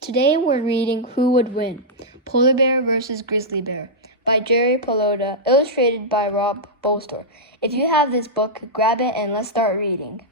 Today we're reading Who Would Win? Polar Bear vs. Grizzly Bear by Jerry Pallotta, illustrated by Rob Bolster. If you have this book, grab it and let's start reading.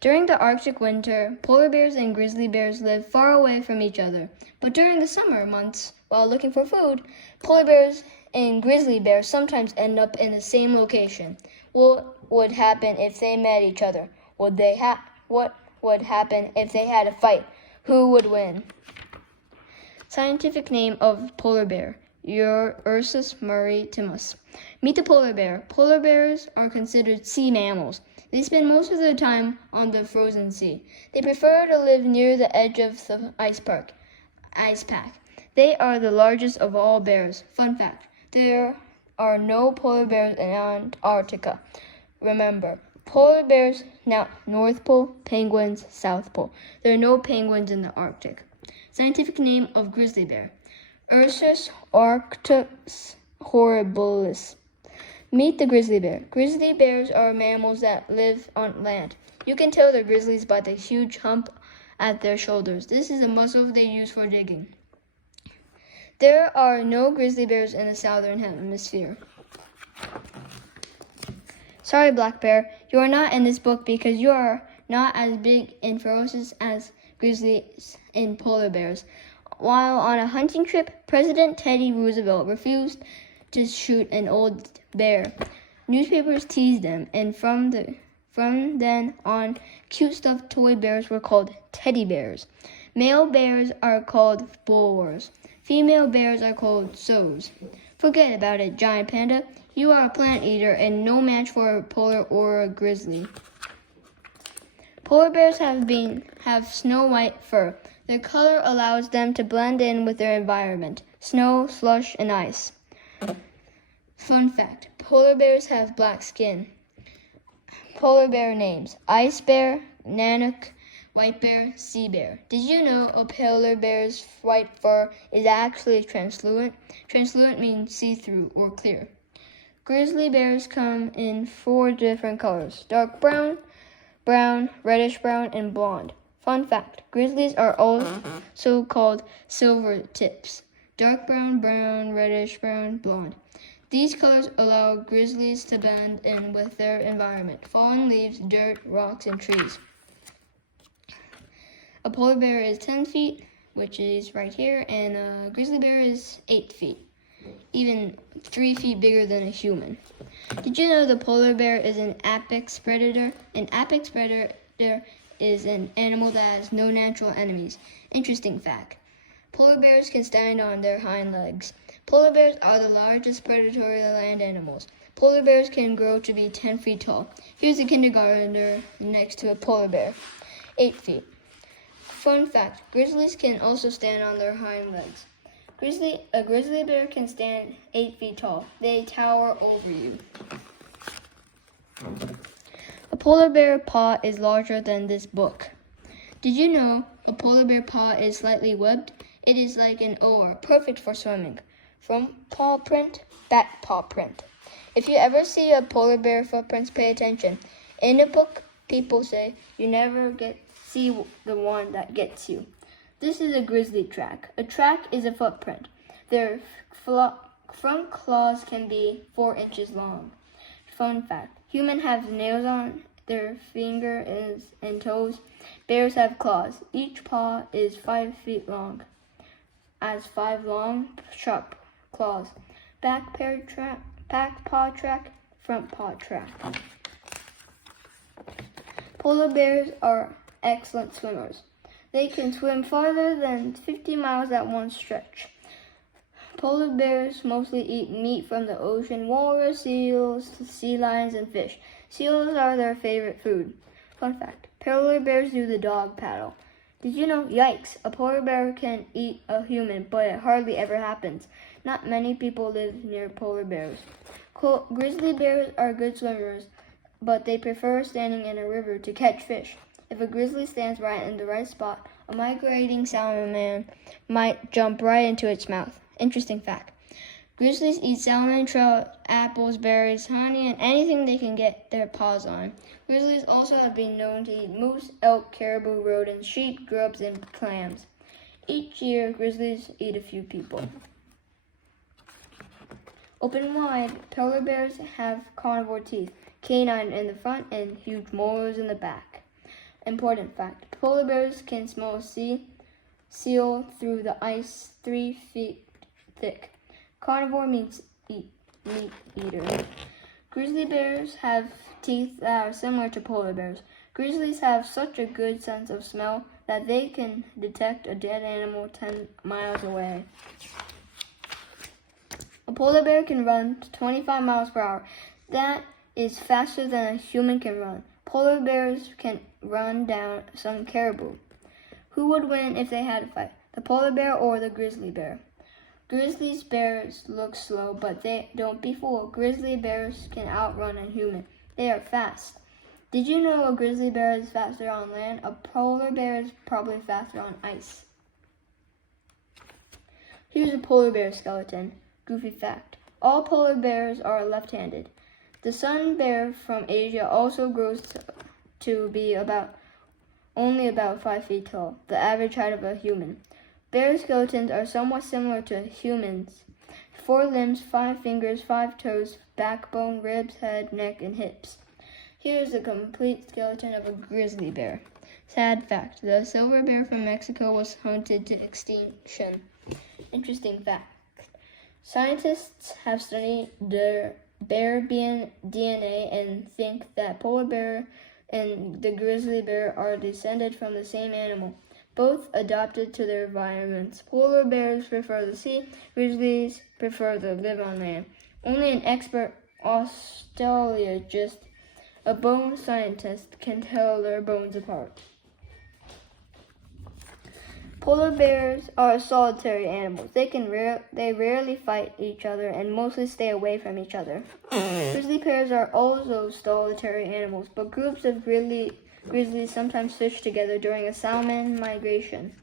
During the Arctic winter, polar bears and grizzly bears live far away from each other. But during the summer months, while looking for food, polar bears and grizzly bears sometimes end up in the same location. What would happen if they met each other? What would happen if they had a fight? Who would win? Scientific name of polar bear, Ursus maritimus. Meet the polar bear. Polar bears are considered sea mammals. They spend most of their time on the frozen sea. They prefer to live near the edge of the ice pack. They are the largest of all bears. Fun fact, there are no polar bears in Antarctica. Remember, polar bears, now North Pole, penguins, South Pole. There are no penguins in the Arctic. Scientific name of grizzly bear, Ursus arctos horribilis. Meet the grizzly bear. Grizzly bears are mammals that live on land. You can tell they're grizzlies by the huge hump at their shoulders. This is a muscle they use for digging. There are no grizzly bears in the southern hemisphere. Sorry, black bear, you are not in this book because you are not as big and ferocious as grizzlies and polar bears. While on a hunting trip, President Teddy Roosevelt refused to shoot an old bear. Newspapers teased them, and from then on, cute stuffed toy bears were called teddy bears. Male bears are called boars. Female bears are called sows. Forget about it, giant panda. You are a plant eater and no match for a polar or a grizzly. Polar bears have snow-white fur. Their color allows them to blend in with their environment, snow, slush, and ice. Fun fact, polar bears have black skin. Polar bear names, ice bear, Nanook, white bear, sea bear. Did you know a polar bear's white fur is actually translucent? Translucent means see-through or clear. Grizzly bears come in 4 different colors, dark brown, brown, reddish brown, and blonde. Fun fact, grizzlies are also called silver tips, dark brown, brown, reddish brown, blonde. These colors allow grizzlies to blend in with their environment, fallen leaves, dirt, rocks, and trees. A polar bear is 10 feet, which is right here, and a grizzly bear is 8 feet, even 3 feet bigger than a human. Did you know the polar bear is an apex predator? An apex predator is an animal that has no natural enemies. Interesting fact. Polar bears can stand on their hind legs. Polar bears are the largest predatory land animals. Polar bears can grow to be 10 feet tall. Here's a kindergartner next to a polar bear, 8 feet. Fun fact, grizzlies can also stand on their hind legs. A grizzly bear can stand 8 feet tall. They tower over you. A polar bear paw is larger than this book. Did you know a polar bear paw is slightly webbed? It is like an oar, perfect for swimming. From paw print, back paw print. If you ever see a polar bear footprints, pay attention. In the book, people say you never see the one that gets you. This is a grizzly track. A track is a footprint. Their front claws can be 4 inches long. Fun fact, humans have nails on their fingers and toes. Bears have claws. Each paw is 5 feet long. As 5 long, sharp claws. Back paw track, front paw track. Polar bears are excellent swimmers. They can swim farther than 50 miles at one stretch. Polar bears mostly eat meat from the ocean, walrus, seals, sea lions, and fish. Seals are their favorite food. Fun fact, polar bears do the dog paddle. Did you know, yikes, a polar bear can eat a human, but it hardly ever happens. Not many people live near polar bears. Grizzly bears are good swimmers, but they prefer standing in a river to catch fish. If a grizzly stands right in the right spot, a migrating salmon might jump right into its mouth. Interesting fact. Grizzlies eat salmon, trout, apples, berries, honey, and anything they can get their paws on. Grizzlies also have been known to eat moose, elk, caribou, rodents, sheep, grubs, and clams. Each year, grizzlies eat a few people. Open wide, polar bears have carnivore teeth, canine in the front and huge molars in the back. Important fact, polar bears can smell a seal through the ice 3 feet thick. Carnivore meat eater. Grizzly bears have teeth that are similar to polar bears. Grizzlies have such a good sense of smell that they can detect a dead animal 10 miles away. A polar bear can run 25 miles per hour. That is faster than a human can run. Polar bears can run down some caribou. Who would win if they had a fight, the polar bear or the grizzly bear? Grizzly bears look slow, but don't be fooled. Grizzly bears can outrun a human. They are fast. Did you know a grizzly bear is faster on land? A polar bear is probably faster on ice. Here's a polar bear skeleton. Goofy fact. All polar bears are left-handed. The sun bear from Asia also grows to be only about 5 feet tall, the average height of a human. Bear skeletons are somewhat similar to humans. 4 limbs, 5 fingers, 5 toes, backbone, ribs, head, neck, and hips. Here is a complete skeleton of a grizzly bear. Sad fact, the silver bear from Mexico was hunted to extinction. Interesting fact. Scientists have studied the bear DNA and think that polar bear and the grizzly bear are descended from the same animal, both adapted to their environments. Polar bears prefer the sea, grizzlies prefer to live on land. Only an expert osteologist, a bone scientist, can tell their bones apart. Polar bears are solitary animals. They rarely fight each other and mostly stay away from each other. Grizzly bears are also solitary animals, but groups of grizzlies sometimes switch together during a salmon migration.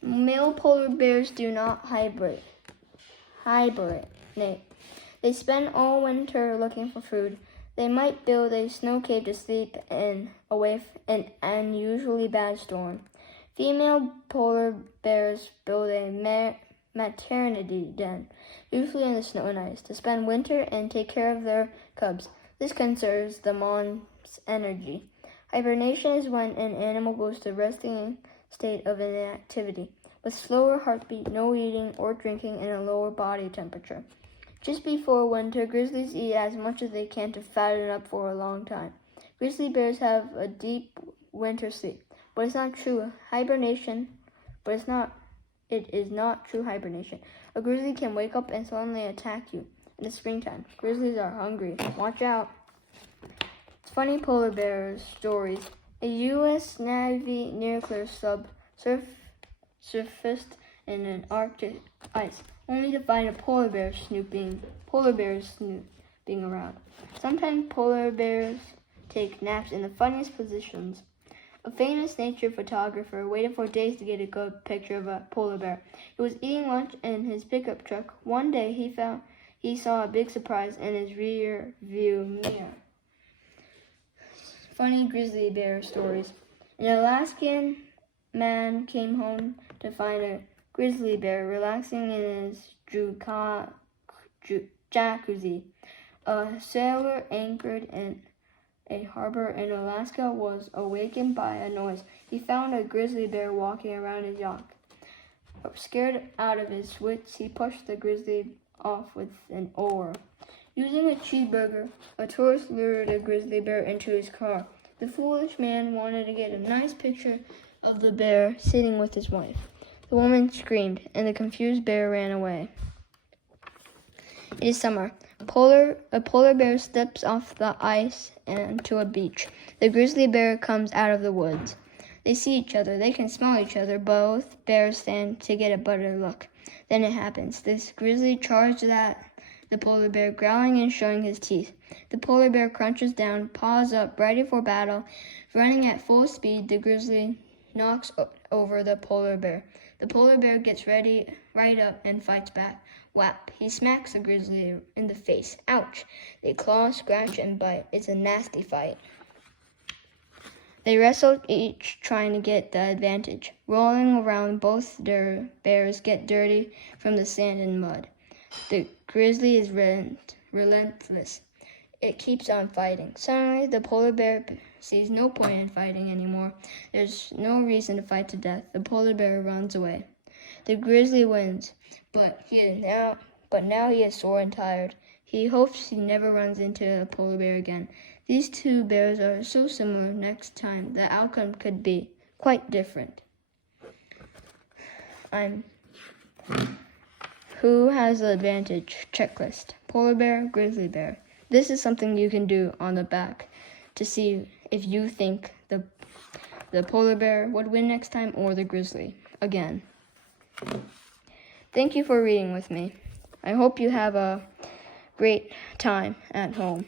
Male polar bears do not hibernate. They spend all winter looking for food. They might build a snow cave to sleep in away an unusually bad storm. Female polar bears build a maternity den, usually in the snow and ice, to spend winter and take care of their cubs. This conserves the mom's energy. Hibernation is when an animal goes to resting state of inactivity, with slower heartbeat, no eating or drinking, and a lower body temperature. Just before winter, grizzlies eat as much as they can to fatten up for a long time. Grizzly bears have a deep winter sleep, but it's not true hibernation. It is not true hibernation. A grizzly can wake up and suddenly attack you in the springtime. Grizzlies are hungry. Watch out. Funny polar bear stories. A U.S. Navy nuclear sub surfaced in an Arctic ice, only to find a polar bear snooping around. Sometimes polar bears take naps in the funniest positions. A famous nature photographer waited for days to get a good picture of a polar bear. He was eating lunch in his pickup truck. One day he saw a big surprise in his rear view mirror. Funny grizzly bear stories. An Alaskan man came home to find a grizzly bear relaxing in his jacuzzi. A sailor anchored in a harbor in Alaska was awakened by a noise. He found a grizzly bear walking around his yacht. Scared out of his wits, he pushed the grizzly off with an oar. Using a cheeseburger, a tourist lured a grizzly bear into his car. The foolish man wanted to get a nice picture of the bear sitting with his wife. The woman screamed, and the confused bear ran away. It is summer. A polar bear steps off the ice and to a beach. The grizzly bear comes out of the woods. They see each other. They can smell each other. Both bears stand to get a better look. Then it happens. This grizzly charges at the polar bear, growling and showing his teeth. The polar bear crunches down, paws up, ready for battle. Running at full speed, the grizzly knocks over the polar bear. The polar bear gets ready right up and fights back. Whap! He smacks the grizzly in the face. Ouch! They claw, scratch, and bite. It's a nasty fight. They wrestle, each trying to get the advantage. Rolling around, both their bears get dirty from the sand and mud. The grizzly is relentless. It keeps on fighting. Suddenly, the polar bear sees no point in fighting anymore. There's no reason to fight to death. The polar bear runs away. The grizzly wins, but now he is sore and tired. He hopes he never runs into a polar bear again. These two bears are so similar. Next time, the outcome could be quite different. Who has the advantage? Checklist. Polar bear, grizzly bear. This is something you can do on the back to see if you think the polar bear would win next time or the grizzly again. Thank you for reading with me. I hope you have a great time at home.